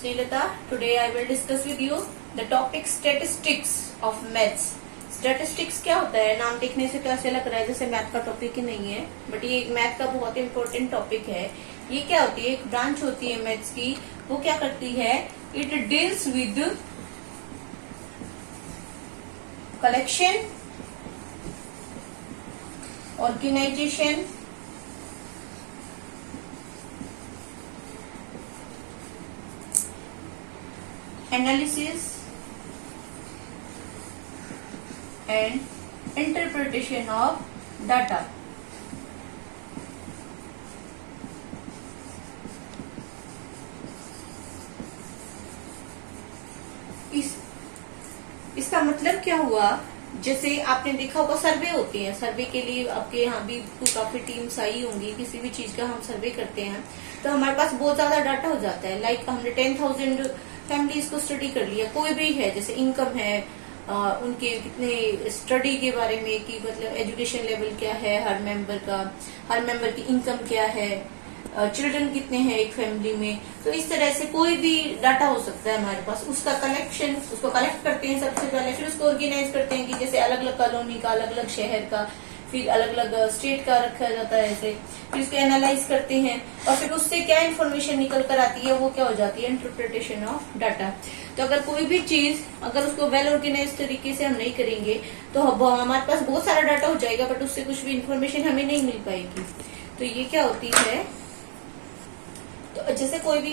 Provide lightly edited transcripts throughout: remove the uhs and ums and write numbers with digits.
Srilata. Today I will discuss with you the topic statistics of maths. Statistics क्या होता है? नाम देखने से तो ऐसे लग रहा है जैसे मैथ का टॉपिक ही नहीं है, बट ये मैथ का बहुत इंपॉर्टेंट टॉपिक है। ये क्या होती है? एक ब्रांच होती है मैथ्स की। वो क्या करती है? It deals with collection, organisation, analysis and interpretation of data. इसका मतलब क्या हुआ? जैसे आपने देखा होगा सर्वे होते हैं, सर्वे के लिए आपके यहाँ भी काफी टीम्स आई होंगी। किसी भी चीज का हम सर्वे करते हैं तो हमारे पास बहुत ज्यादा डाटा हो जाता है। लाइक हमने 10,000 फैमिलीज को स्टडी कर लिया, कोई भी है, जैसे इनकम है, उनके कितने स्टडी के बारे में कि मतलब एजुकेशन लेवल क्या है हर मेंबर की इनकम क्या है, चिल्ड्रन कितने हैं एक फैमिली में। तो इस तरह से कोई भी डाटा हो सकता है हमारे पास। उसका कलेक्शन, उसको कलेक्ट करते हैं सबसे पहले, फिर उसको ऑर्गेनाइज करते हैं कि जैसे अलग अलग कॉलोनी का, अलग अलग शहर का, फिर अलग अलग स्टेट का रखा जाता है ऐसे। फिर उसको एनालाइज करते हैं और फिर उससे क्या इन्फॉर्मेशन निकल कर आती है, वो क्या हो जाती है? Interpretation of data. तो अगर कोई भी चीज अगर उसको वेल ऑर्गेनाइज तरीके से हम नहीं करेंगे तो हमारे पास बहुत सारा डाटा हो जाएगा, बट उससे कुछ भी इन्फॉर्मेशन हमें नहीं मिल पाएगी। तो ये क्या होती है? तो जैसे कोई भी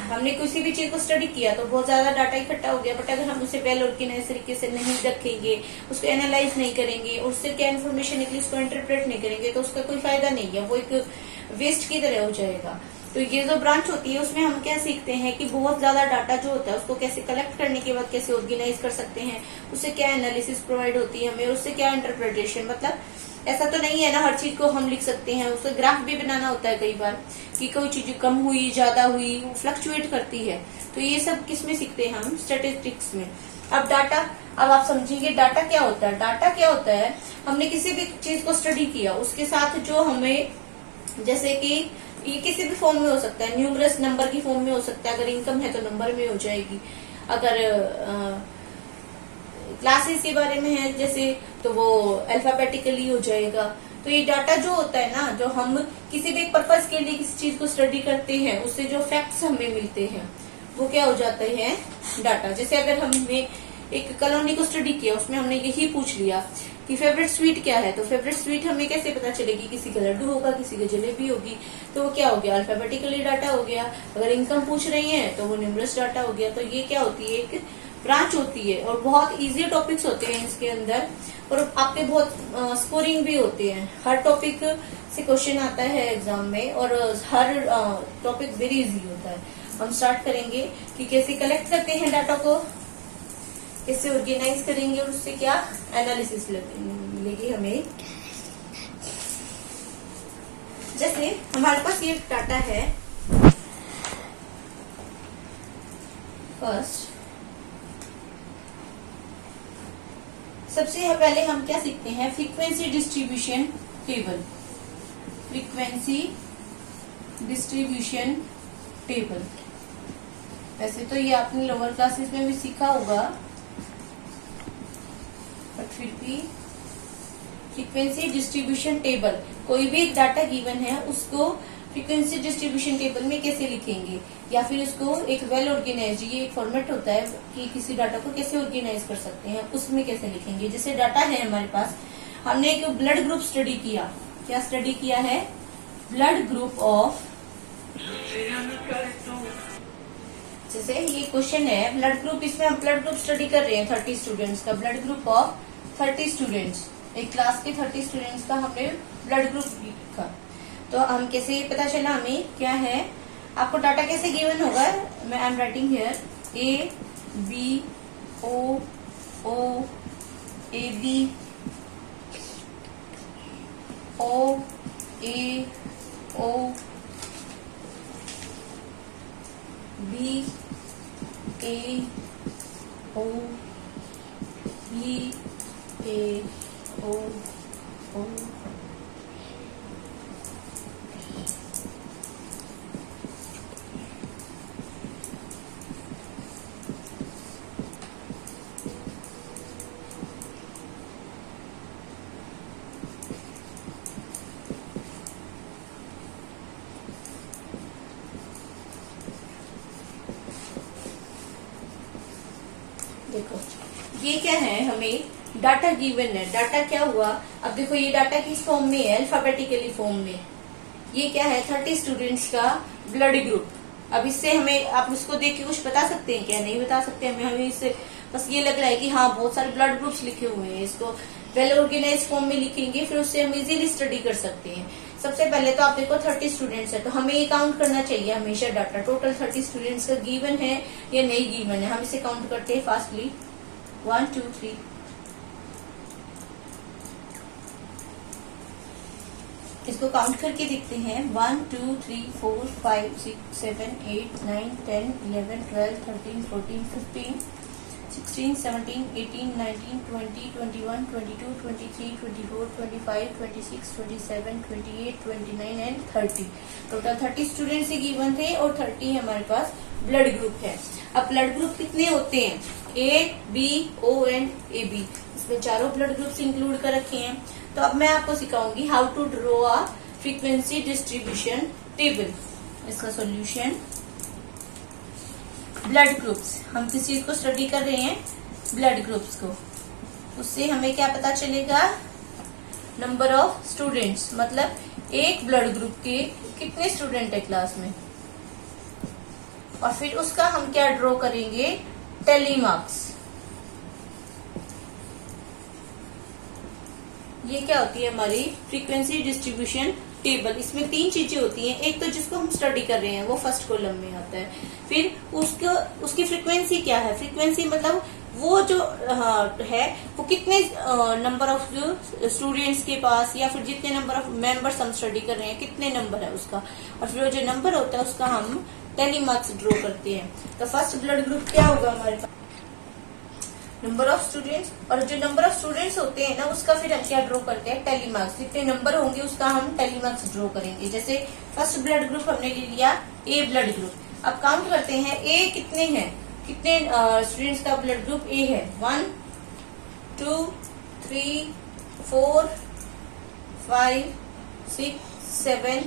हमने किसी भी चीज को स्टडी किया तो बहुत ज्यादा डाटा इकट्ठा हो गया, बट अगर हम उसे वेल ऑर्गेनाइज तरीके से नहीं रखेंगे, उसको एनालाइज नहीं करेंगे, उससे क्या इन्फॉर्मेशन निकली उसको इंटरप्रेट नहीं करेंगे, तो उसका कोई फायदा नहीं है, वो एक वेस्ट की तरह हो जाएगा। तो ये जो ब्रांच होती है उसमें हम क्या सीखते हैं कि बहुत ज्यादा डाटा जो होता है उसको कैसे कलेक्ट करने के बाद कैसे ऑर्गेनाइज कर सकते हैं, उससे क्या एनालिसिस प्रोवाइड होती है हमें, उससे क्या इंटरप्रिटेशन। मतलब ऐसा तो नहीं है ना हर चीज को हम लिख सकते हैं, उससे ग्राफ भी बनाना होता है कई बार कि कोई चीज कम हुई, ज्यादा हुई, वो फ्लक्चुएट करती है। तो ये सब किस में सीखते हैं हम? स्टैटिस्टिक्स में। अब डाटा, अब आप समझेंगे डाटा क्या होता है। डाटा क्या होता है? हमने किसी भी चीज को स्टडी किया, उसके साथ जो हमें, जैसे कि ये किसी भी फॉर्म में हो सकता है, न्यूमरस नंबर की फॉर्म में हो सकता है, अगर इनकम है तो नंबर में हो जाएगी, अगर क्लासेस के बारे में है जैसे तो वो अल्फाबेटिकली हो जाएगा। तो ये डाटा जो होता है ना, जो हम किसी भी पर्पज के लिए किसी चीज को स्टडी करते हैं, उससे जो फैक्ट्स हमें मिलते हैं वो क्या हो जाते हैं? डाटा। जैसे अगर हमने एक कॉलोनी को स्टडी किया, उसमें हमने यही पूछ लिया कि फेवरेट स्वीट क्या है, तो फेवरेट स्वीट हमें कैसे पता चलेगी? किसी का लड्डू होगा, किसी का जलेबी होगी। तो वो क्या हो गया? अल्फाबेटिकली डाटा हो गया। अगर इनकम पूछ रही है तो वो न्यूमरस डाटा हो गया। तो ये क्या होती है? एक ब्रांच होती है और बहुत इजी टॉपिक्स होते हैं इसके अंदर, और आपके बहुत स्कोरिंग भी होते हैं। हर टॉपिक से क्वेश्चन आता है एग्जाम में और हर टॉपिक वेरी इजी होता है। हम स्टार्ट करेंगे कि कैसे कलेक्ट करते हैं डाटा को, कैसे ऑर्गेनाइज करेंगे और उससे क्या एनालिसिस मिलेगी हमें। जैसे हमारे पास ये डाटा है, फर्स्ट सबसे पहले हम क्या सीखते हैं? Frequency distribution table. Frequency distribution table, वैसे तो ये आपने लोअर क्लासेस में भी सीखा होगा, बट फिर भी फ्रीक्वेंसी डिस्ट्रीब्यूशन टेबल, कोई भी एक डाटा गिवन है उसको फ्रीक्वेंसी डिस्ट्रीब्यूशन टेबल में कैसे लिखेंगे, या फिर उसको एक वेल ऑर्गेनाइज, ये एक फॉर्मेट होता है कि किसी डाटा को कैसे ऑर्गेनाइज कर सकते हैं, उसमें कैसे लिखेंगे। जैसे डाटा है हमारे पास, हमने एक ब्लड ग्रुप स्टडी किया। क्या स्टडी किया है? ब्लड ग्रुप ऑफ, जैसे ये क्वेश्चन है ब्लड ग्रुप, इसमें हम ब्लड ग्रुप स्टडी कर रहे हैं 30 स्टूडेंट्स का। ब्लड ग्रुप ऑफ 30 स्टूडेंट्स, एक क्लास के 30 स्टूडेंट्स का हमने ब्लड ग्रुप लिखा। तो हम कैसे पता चला हमें क्या है? आपको डाटा कैसे गिवन होगा? मैं I am writing here A B O O A B O A O B A O B A O O देखो ये क्या है, हमें डाटा गिवन है। डाटा क्या हुआ, अब देखो ये डाटा किस फॉर्म में है, अल्फाबेटिकली फॉर्म में। ये क्या है, 30 स्टूडेंट्स का ब्लड ग्रुप। अब इससे हमें, आप उसको देख के कुछ बता सकते हैं क्या? नहीं बता सकते। हमें इससे बस ये लग रहा है कि हाँ बहुत सारे ब्लड ग्रुप्स लिखे हुए हैं, इसको वेल ऑर्गेनाइज फॉर्म में लिखेंगे, फिर उससे हम इजीली स्टडी कर सकते हैं। सबसे पहले तो आप देखो 30 स्टूडेंट्स है, तो हमें ये काउंट करना चाहिए हमेशा डाटा, टोटल 30 स्टूडेंट्स का गिवन है या नहीं गिवन है। हम इसे काउंट करते हैं फास्टली, 1 2 3। इसको काउंट करके देखते हैं, 1 2 3 4 5 6 7 8 9 10 11 12 13 14 15 16 17 18 19 20 21 22 23 24 25 26 27 28 29 and 30। Total 30 students he given थे और 30 हमारे पास ब्लड ग्रुप है। अब ब्लड ग्रुप कितने होते हैं, A B O and A B, इसमें चारों ब्लड ग्रुप्स इंक्लूड कर रखे हैं। तो अब मैं आपको सिखाऊंगी how to draw a frequency distribution table. इसका सॉल्यूशन, ब्लड ग्रुप्स, हम किस चीज को स्टडी कर रहे हैं, ब्लड ग्रुप्स को। उससे हमें क्या पता चलेगा, नंबर ऑफ स्टूडेंट्स, मतलब एक ब्लड ग्रुप के कितने स्टूडेंट है क्लास में, और फिर उसका हम क्या ड्रॉ करेंगे, टेली मार्क्स। ये क्या होती है हमारी फ्रीक्वेंसी डिस्ट्रीब्यूशन टेबल। इसमें 3 चीजें होती हैं, एक तो जिसको हम स्टडी कर रहे हैं वो फर्स्ट कॉलम में आता है, फिर उसकी फ्रीक्वेंसी क्या है, फ्रीक्वेंसी मतलब वो जो है वो कितने नंबर ऑफ स्टूडेंट्स के पास, या फिर जितने नंबर ऑफ मेंबर्स हम स्टडी कर रहे हैं कितने नंबर है उसका, और फिर वो जो नंबर होता है उसका हम टेली मार्क्स ड्रॉ करते हैं। तो फर्स्ट ब्लड ग्रुप क्या होगा हमारे पास, नंबर ऑफ स्टूडेंट्स, और जो नंबर ऑफ स्टूडेंट्स होते हैं ना उसका फिर हम क्या ड्रॉ करते हैं, टेली मार्क्स। जितने नंबर होंगे उसका हम टेली मार्क्स ड्रॉ करेंगे। जैसे फर्स्ट ब्लड ग्रुप हमने ले लिया ए ब्लड ग्रुप। अब काउंट करते हैं ए कितने हैं, कितने स्टूडेंट्स का ब्लड ग्रुप ए है, 1 2 3 4 5 6 7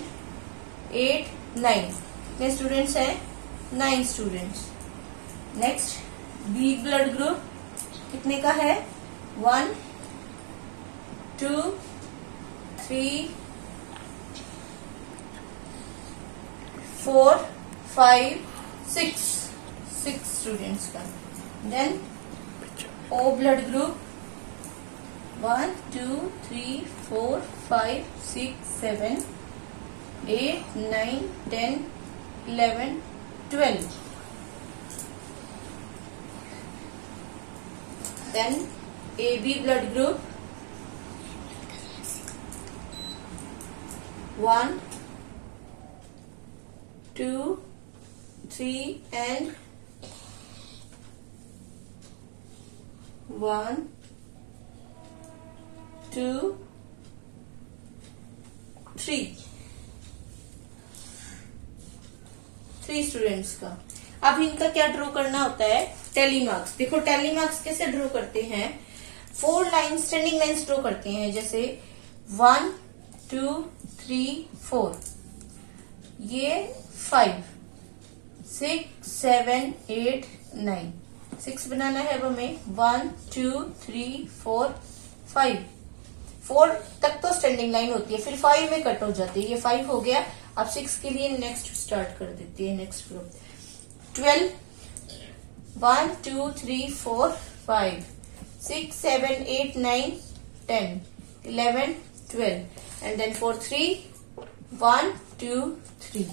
8 9। कितने स्टूडेंट्स हैं, 9 students. Next B blood group कितने का है, 1 2 3 4 5 6 स्टूडेंट्स का। Then O blood group 1 2 3 4 5 6 7 8 9 10 11 12। Then AB blood group 1 2 3 and 1 2 3 students का। अब इनका क्या ड्रॉ करना होता है, टेली मार्क्स। देखो टेली मार्क्स कैसे ड्रॉ करते हैं, 4 लाइन स्टैंडिंग लाइंस ड्रॉ करते हैं। जैसे 1 2 3 4, ये 5 6 7 8 9, 6 बनाना है वो हमें, 1 2 3 4 5, 4 तक तो स्टैंडिंग लाइन होती है, फिर 5 में कट हो जाती है। ये 5 हो गया। अब 6 के लिए नेक्स्ट स्टार्ट कर देती है, next group 12 1 2 3 4 5 6 7 8 9 10 11 12 and then for 3 1 2 3.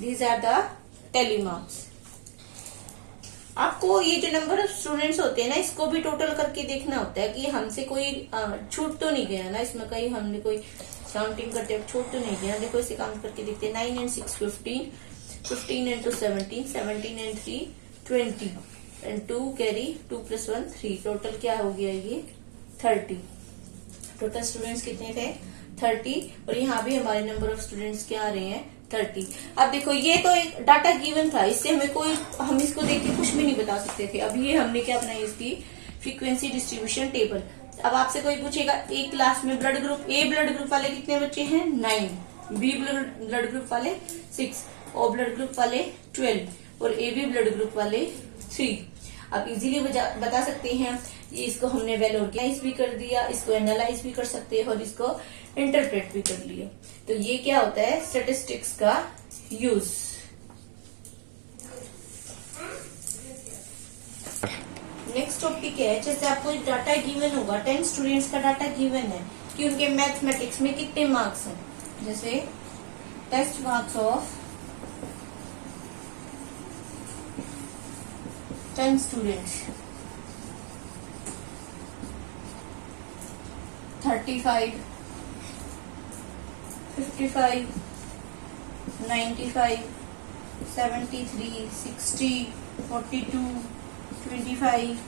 These are the tally marks. आपको ये जो नंबर ऑफ स्टूडेंट्स होते हैं ना, इसको भी टोटल करके देखना होता है कि हमसे कोई छूट तो नहीं गया ना, इसमें कहीं हमने कोई काउंटिंग करते वक्त छूट तो नहीं गया। देखो इसे काउंट करके देखते हैं, 9 and 6 15, 15 and 2 17, 17 and 3 20 and 2 carry, 2 + 1 3, total क्या हो गया ये 30। टोटल स्टूडेंट्स कितने थे 30, और यहाँ भी हमारे नंबर ऑफ स्टूडेंट्स क्या आ रहे हैं 30। अब देखो ये तो एक डाटा गिवन था, इससे हम इसको देख के कुछ भी नहीं बता सकते थे। अब ये हमने क्या बनाई, इसकी फ्रीक्वेंसी डिस्ट्रीब्यूशन टेबल। अब आपसे कोई पूछेगा एक क्लास में blood group A blood group वाले कितने बच्चे हैं 9, बी ब्लड ग्रुप वाले 6, ओ ब्लड ग्रुप वाले 12 और ए बी ब्लड ग्रुप वाले 3। आप इजीली बता सकते हैं। ये इसको हमने वेल ऑर्गेनाइज भी कर दिया, इसको एनालाइज भी कर सकते हैं और इसको इंटरप्रेट भी कर लिया। तो ये क्या होता है स्टैटिस्टिक्स का यूज। नेक्स्ट टॉपिक है, जैसे आपको एक डाटा गिवन होगा, 10 स्टूडेंट्स का डाटा गिवन है कि उनके मैथमेटिक्स में कितने मार्क्स हैं। जैसे टेस्ट मार्क्स ऑफ 10 स्टूडेंट्स 35, 55, 95, 73, 60, 42, 25,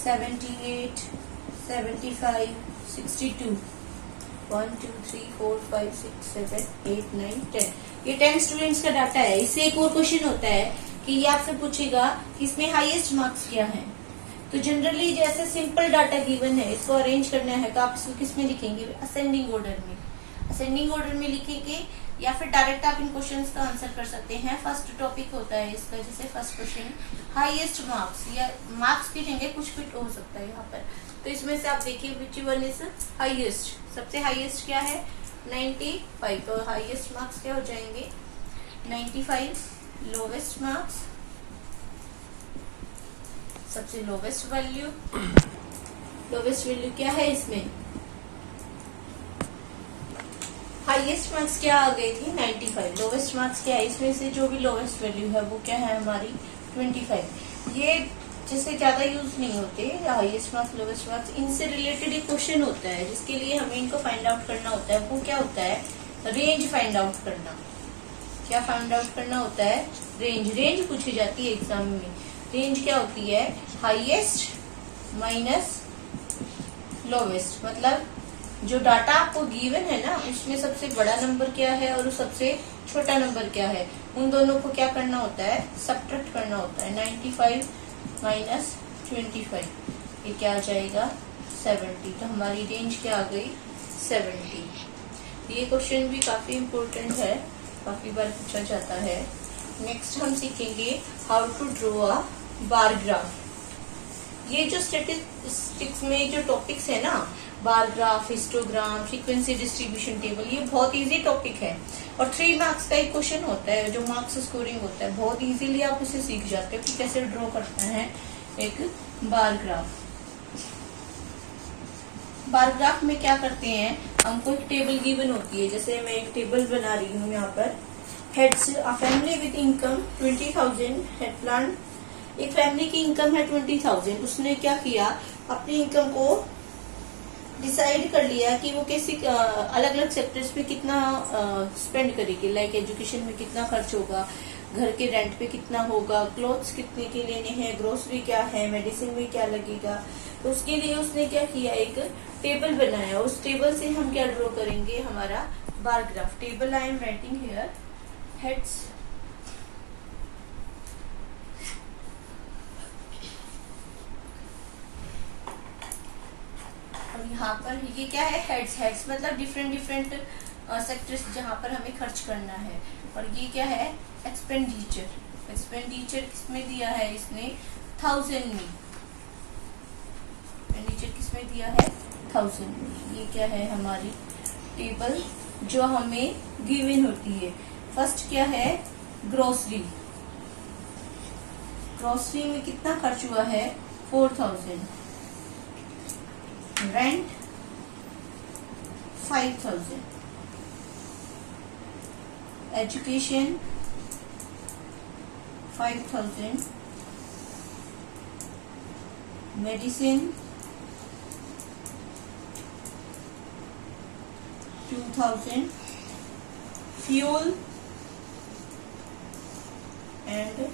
78, 75, 62, 1, 2, 3, 4, 5, 6, 7, 8, 9, 10। ये 10 स्टूडेंट्स का डाटा है। इससे एक और क्वेश्चन होता है कि ये आपसे पूछेगा कि इसमें हाईएस्ट मार्क्स क्या है। तो जनरली जैसे सिंपल डाटा गिवन है, इसको अरेंज करना है तो आप इसको किस में लिखेंगे, असेंडिंग ऑर्डर में। असेंडिंग ऑर्डर में लिखेंगे या फिर डायरेक्ट आप इन क्वेश्चंस का आंसर कर सकते हैं। फर्स्ट टॉपिक होता है इसका, जैसे फर्स्ट क्वेश्चन हाईएस्ट मार्क्स, या मार्क्स की जगह कुछ भी हो सकता है यहाँ पर। तो इसमें से आप देखिए विच वन इज हाईएस्ट, सबसे हाईएस्ट क्या है 95। तो हाईएस्ट मार्क्स क्या हो जाएंगे 95। लोवेस्ट मार्क्स, सबसे लोवेस्ट वैल्यू, लोवेस्ट वैल्यू क्या है इसमें, हाईएस्ट मार्क्स क्या आ गई थी 95, लोवेस्ट मार्क्स क्या है इसमें से जो भी लोवेस्ट वैल्यू है वो क्या है हमारी 25। ये जैसे ज्यादा यूज नहीं होते हाईएस्ट मार्क्स लोवेस्ट मार्क्स, इनसे रिलेटेड एक क्वेश्चन होता है जिसके लिए हमें इनको फाइंड आउट करना होता है। वो क्या होता है रेंज फाइंड आउट करना। क्या फाइंड आउट करना होता है रेंज। रेंज पूछी जाती है एग्जाम में। रेंज क्या होती है हाईएस्ट माइनस लोवेस्ट, मतलब जो डाटा आपको गिवन है ना उसमें सबसे बड़ा नंबर क्या है और सबसे छोटा नंबर क्या है, उन दोनों को क्या करना होता है सब्ट्रैक्ट करना होता है। 95 माइनस 25 ये क्या आ जाएगा 70। तो हमारी रेंज क्या आ गई 70। ये क्वेश्चन भी काफी इम्पोर्टेंट है, काफी बार पूछा जाता है। नेक्स्ट हम सीखेंगे how to draw a bar graph. ये जो स्टैटिस्टिक्स में जो टॉपिक्स है ना, bar graph, histogram, frequency distribution table, ये बहुत इजी टॉपिक है और 3 मार्क्स का एक क्वेश्चन होता है जो मार्क्स स्कोरिंग होता है। बहुत इजीली आप उसे सीख जाते हो कि कैसे ड्रॉ करना है एक बार ग्राफ। बार ग्राफ में क्या करते हैं, हमको एक टेबल गिवन होती है। जैसे मैं एक टेबल बना रही हूँ यहाँ पर, heads a family with income 20,000 head plan. एक फैमिली की इनकम है 20,000, उसने क्या किया अपनी इनकम को डिसाइड कर लिया कि वो कैसी अलग अलग सेक्टर्स पे कितना स्पेंड करेगी। लाइक एजुकेशन में कितना खर्च होगा, घर के रेंट पे कितना होगा, क्लोथ्स कितने के लेने हैं, ग्रोसरी क्या है, मेडिसिन में क्या लगेगा। तो उसके लिए उसने क्या किया एक टेबल बनाया। उस टेबल से हम क्या ड्रॉ करेंगे हमारा bar graph. Table I am writing here heads यहाँ पर ये क्या है हेड्स। हेड्स मतलब डिफरेंट डिफरेंट सेक्टर्स जहाँ पर हमें खर्च करना है। और ये क्या है एक्सपेंडिचर। एक्सपेंडिचर किसमें दिया है इसने 1000 में। एक्सपेंडिचर किसमें दिया है 1000 में। ये क्या है हमारी टेबल जो हमें गिवन होती है। फर्स्ट क्या है ग्रोसरी। ग्रोसरी में कितना खर्च हुआ है 4000। Rent 5000। Education 5000। Medicine 2000। Fuel and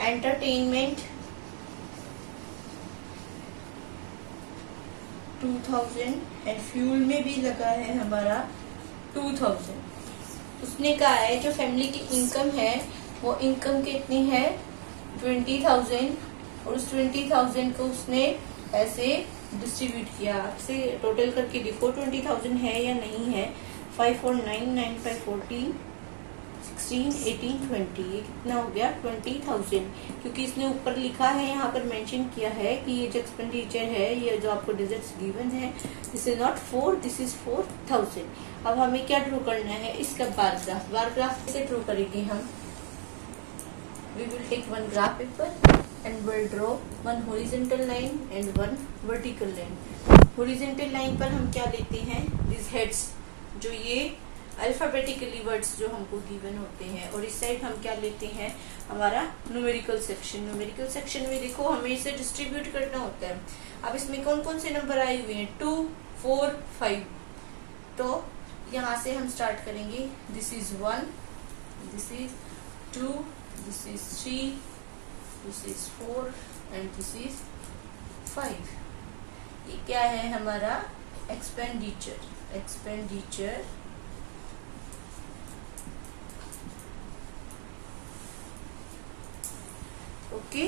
entertainment 2000 and fuel में भी लगा है हमारा 2000। उसने कहा है जो फैमिली की इनकम है वो इनकम कितनी है 20,000 और उस 20,000 को उसने ऐसे डिस्ट्रीब्यूट किया, आपसे टोटल करके देखो 20,000 है या नहीं है। 5 और 9, 9 5 14, 16, 18, 20, ये कितना हो गया 20,000। क्योंकि इसने ऊपर लिखा है, यहाँ पर मेंशन किया है कि ये जो एक्सपेंडिचर है, ये जो आपको डिजिट्स गिवन है, this is not 4, this is 4,000। अब हमें क्या ड्रॉ करना है, इसका बार ग्राफ। बार ग्राफ कैसे ड्रॉ करेंगे हम? We will take one graph paper and will draw one horizontal line and one vertical line. Horizontal line पर हम क्या लेते हैं, these heads, जो ये अल्फाबेटिकली वर्ड्स जो हमको गिवन होते हैं, और इस साइड हम क्या लेते हैं, हमारा न्यूमेरिकल सेक्शन। न्यूमेरिकल सेक्शन में देखो हमें इसे डिस्ट्रीब्यूट करना होता है। अब इसमें कौन कौन से नंबर आए हुए हैं, 2, 4, 5। तो यहाँ से हम स्टार्ट करेंगे, this is 1, this is 2, this is 3, this is 4 and this is 5। ये क्या है हमारा एक्सपेंडिचर। ओके,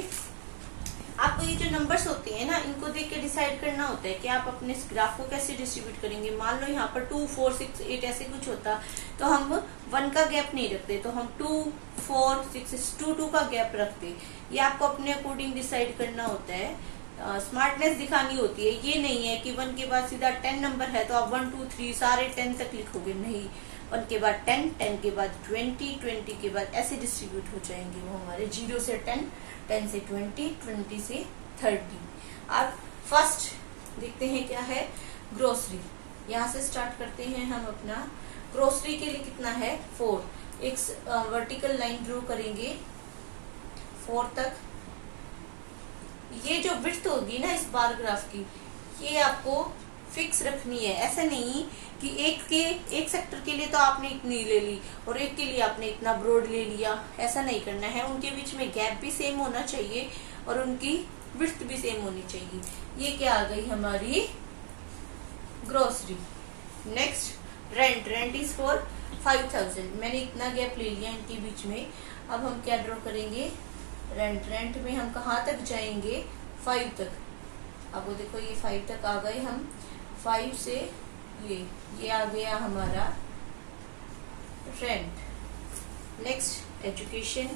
आपको ये जो नंबर्स होते हैं ना, इनको देख के डिसाइड करना होता है कि आप अपने इस ग्राफ को कैसे डिस्ट्रीब्यूट करेंगे। मान लो यहाँ पर 2, 4, 6, 8 ऐसे कुछ होता, तो हम 1 का गैप नहीं रखते, तो हम 2, 4, 6, 2 का गैप रखते। ये आपको अपने अकॉर्डिंग डिसाइड करना होता है, स्मार्टनेस दिखानी होती है। ये नहीं है कि 1 के बाद सीधा 10 नंबर है तो आप 1, 2, 3 सारे 10 तक लिखोगे, नहीं। 1 के बाद 10, 10 के बाद 20, 20 के बाद ऐसे डिस्ट्रीब्यूट हो जाएंगे वो हमारे 0 से 10, 10 से 20, 20 से 30। अब फर्स्ट देखते हैं क्या है, ग्रोसरी। यहाँ से स्टार्ट करते हैं हम अपना। ग्रोसरी के लिए कितना है, 4। एक वर्टिकल लाइन ड्रॉ करेंगे 4 तक। ये जो विड्थ होगी ना इस बार ग्राफ की, ये आपको फिक्स रखनी है। ऐसा नहीं कि एक सेक्टर के लिए तो आपने इतनी ले ली और एक के लिए आपने इतना ब्रॉड ले लिया, ऐसा नहीं करना है। उनके बीच में गैप भी सेम होना चाहिए और उनकी विड्थ भी सेम होनी चाहिए। ये क्या आ गई हमारी grocery. Next rent. Rent is for 5,000। मैंने इतना गैप ले लिया इनके बीच में। अब हम क्या ड्रॉ करेंगे, रेंट। रेंट में हम कहाँ तक जाएंगे, 5 तक। अब वो देखो ये 5 तक आ गए हम। 5 से ये आ गया हमारा rent. Next education.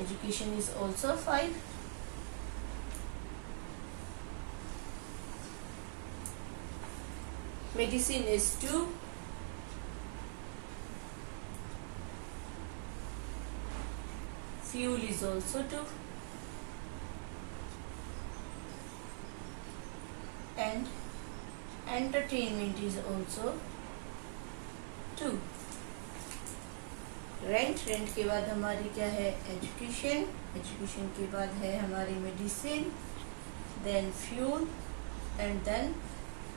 Education is also 5। Medicine is 2। Fuel is also 2, and entertainment is also 2। Rent. Rent के बाद हमारी क्या है, एजुकेशन। एजुकेशन के बाद है हमारी medicine, then fuel and then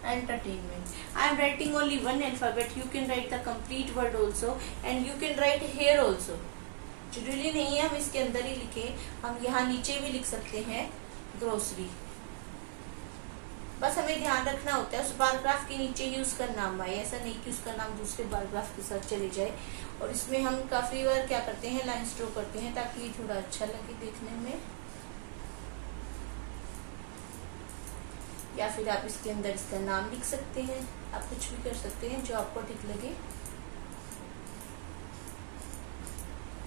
entertainment. I am writing only one alphabet. You can write the complete word also and you can write here also. जरूरी नहीं है हम इसके अंदर ही लिखें, हम यहाँ नीचे भी लिख सकते हैं ग्रोसरी। बस हमें ध्यान रखना होता है उस बार ग्राफ के नीचे ही उसका नाम आए, ऐसा नहीं कि उसका नाम दूसरे बार ग्राफ के साथ चले जाए। और इसमें हम काफी बार क्या करते हैं, लाइंस ड्रॉ करते हैं ताकि ये थोड़ा अच्छा लगे देखने में। या फिर आप इसके अंदर इसका नाम लिख सकते हैं, आप कुछ भी कर सकते हैं जो आपको ठीक लगे।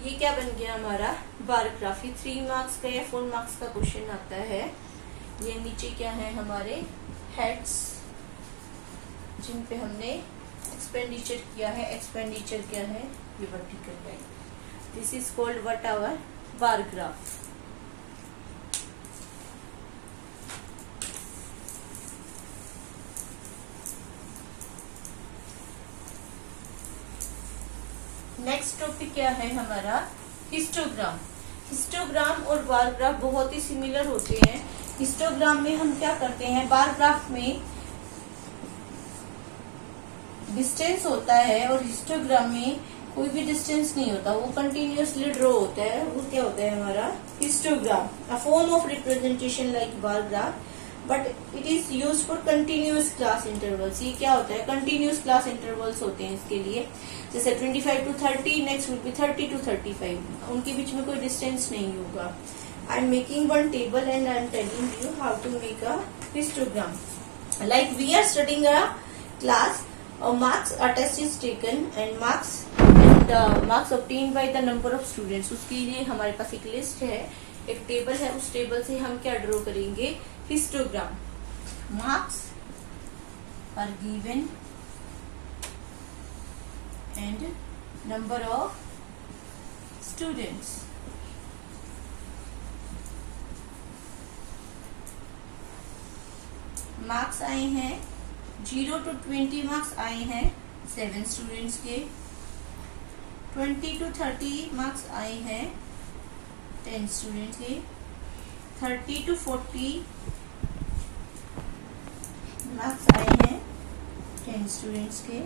ये क्या बन गया हमारा बार ग्राफ। 3 मार्क्स का या 4 मार्क्स का क्वेश्चन आता है। ये नीचे क्या है हमारे हेड्स, जिन पे हमने एक्सपेंडिचर किया है। एक्सपेंडिचर क्या है, ये vertical line. This is called what, our bar graph. Next topic क्या है हमारा, हिस्टोग्राम। हिस्टोग्राम और बार ग्राफ बहुत ही सिमिलर होते हैं। हिस्टोग्राम में हम क्या करते हैं, बार ग्राफ में डिस्टेंस होता है और हिस्टोग्राम में कोई भी डिस्टेंस नहीं होता, वो कंटिन्यूअसली ड्रॉ होता है। वो क्या होता है हमारा histogram, a form of representation like bar graph but it is use for continuous class intervals. ये क्या होता है, कंटिन्यूअस क्लास इंटरवल्स होते हैं इसके लिए। जैसे 25 to 30, next will be 30 to 35, उनके बीच में कोई डिस्टेंस नहीं होगा। I am making one table and I am telling you how to make a histogram. Like we are studying a class, marks a test is taken and marks obtained by the number of students. उसके लिए हमारे पास एक list है, एक table है, उस table से हम क्या ड्रॉ करेंगे, histogram. Marks are given and number of students. मार्क्स आए हैं 0 to 20 मार्क्स आए हैं 7 स्टूडेंट्स के. 20 to 30 मार्क्स आए हैं 10 स्टूडेंट्स के. 30 to 40 मार्क्स आए हैं 10 स्टूडेंट्स के.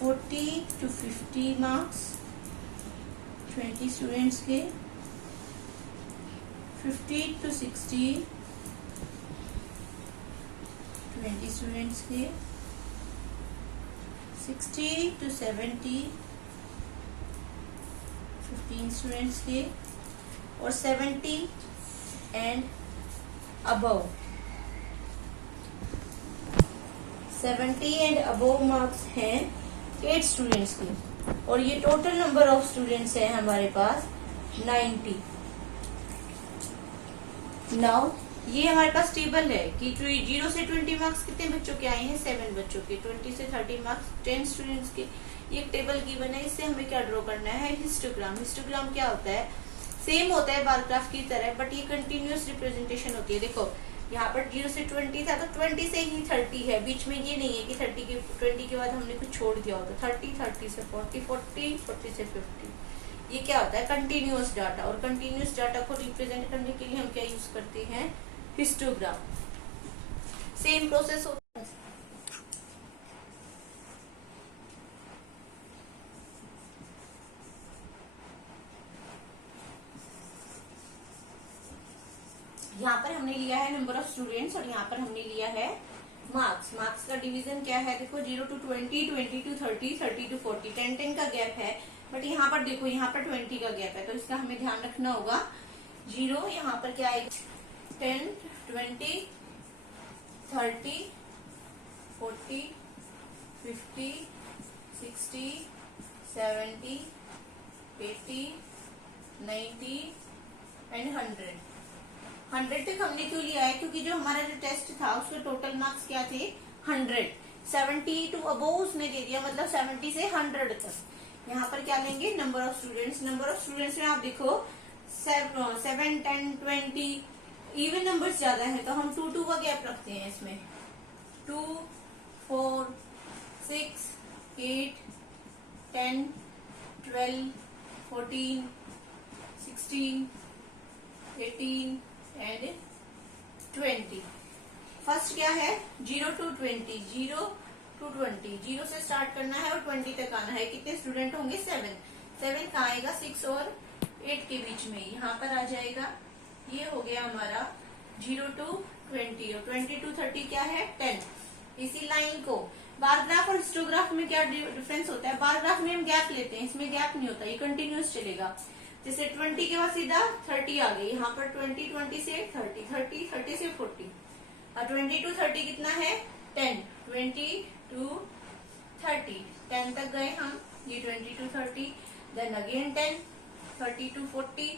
40 to 50 मार्क्स 20 स्टूडेंट्स के. 50 to 60 20 स्टूडेंट्स के. 60 to 70 15 स्टूडेंट्स के. और 70 and above 70 and above marks हैं 8 स्टूडेंट्स की. और ये टोटल नंबर ऑफ स्टूडेंट्स है हमारे पास 90. नाउ ये हमारे पास टेबल है कि 0 से 20 मार्क्स कितने बच्चों के आए हैं, 7 बच्चों के. 20 से 30 मार्क्स 10 स्टूडेंट्स के. ये एक टेबल गिवन है, इससे हमें क्या ड्रॉ करना है, हिस्टोग्राम. हिस्टोग्राम क्या होता है, सेम होता है बार ग्राफ की तरह, बट ये कंटिन्यूअस रिप्रेजेंटेशन होती है. देखो यहाँ पर 0 से 20 था तो 20 से ही 30 है, बीच में ये नहीं है कि 20 के बाद हमने कुछ छोड़ दिया होता. 30 से 40 40 से 50. ये क्या होता है, कंटिन्यूअस डाटा. और कंटिन्यूअस डाटा को रिप्रेजेंट करने के लिए हम क्या यूज करते हैं, हिस्टोग्राम. सेम प्रोसेस होता है. यहाँ पर हमने लिया है नंबर ऑफ स्टूडेंट्स और यहाँ पर हमने लिया है मार्क्स. मार्क्स का डिवीजन क्या है, देखो 0 to 20, 20 to 30, 30 to 40. 10 का गैप है, बट यहाँ पर देखो यहाँ पर 20 का गैप है, तो इसका हमें ध्यान रखना होगा. 0 यहाँ पर क्या आएगा, 10, 20, 30, 40, 50, 60, 70, 80, 90 एंड 100. 100 तक हमने क्यों लिया है, क्योंकि जो हमारा जो टेस्ट था उसके टोटल मार्क्स क्या थे, 100. 70 टू अबोव उसने दे दिया, मतलब 70 से 100 तक. यहाँ पर क्या लेंगे, number of students. Number of students में आप देखो 7, 10, 20 इवन नंबर्स ज्यादा है, तो हम 2 का गैप रखते हैं इसमें. 2, 4, 6, 8, 10, 12, 14, 16, 18 एंड 20. फर्स्ट क्या है, 0 to 20. 0 to 20, 0 से स्टार्ट करना है और 20 तक आना है. कितने स्टूडेंट होंगे, 7. 7 कहाँ आएगा, 6 और 8 के बीच में, यहाँ पर आ जाएगा. ये हो गया हमारा 0 to 20. और 20 to 30 क्या है, 10. इसी लाइन को बार ग्राफ और हिस्टोग्राफ में क्या डिफरेंस होता है, बार ग्राफ में हम गैप लेते हैं, इसमें गैप नहीं होता, ये कंटिन्यूअस चलेगा. जैसे 20 के बाद सीधा 30 आ गई, यहाँ पर 20 से 30 30 से 40. और 20 to 30 कितना है, 10. 20 to 30 10 तक गए हम, ये 20 to 30, then again 10, 30 to 40,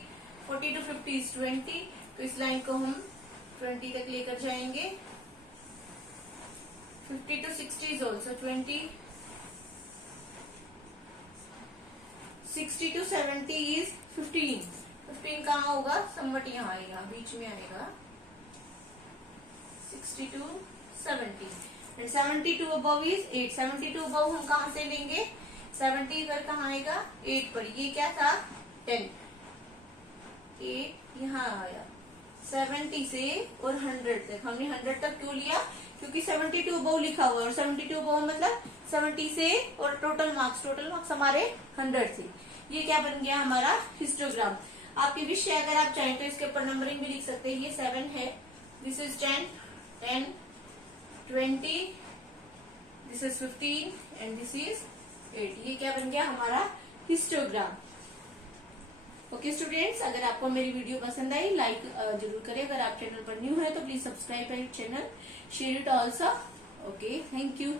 40 to 50 is 20. तो इस लाइन को हम 20 तक लेकर जाएंगे. 50 to 60 is also 20. 60 to 70 is 15. 15 कहाँ होगा, समवट यहाँ आएगा, बीच में आएगा. 60 to 70. And 70 to above is 8. 70 to above हम कहाँ से लेंगे, 70 पर कहाँ आएगा, 8 पर. ये क्या था, 10. 8 यहाँ आया. 70 से और 100 तक, हमने 100 तक क्यों लिया, क्योंकि 70 to above लिखा हुआ है, और 70 to above मतलब 70 से और टोटल मार्क्स हमारे 100 से. ये क्या बन गया हमारा हिस्टोग्राम. आपकी विषय अगर आप चाहें तो इसके ऊपर नंबरिंग भी लिख सकते हैं. ये 7 है, this is 10, 10, 20, this is 15 and this is 8. ये क्या बन गया हमारा हिस्टोग्राम. ओके स्टूडेंट्स, अगर आपको मेरी वीडियो पसंद आई लाइक जरूर करें। अगर आप चैनल पर न्यू है तो please subscribe my channel, share it also. Okay, thank you.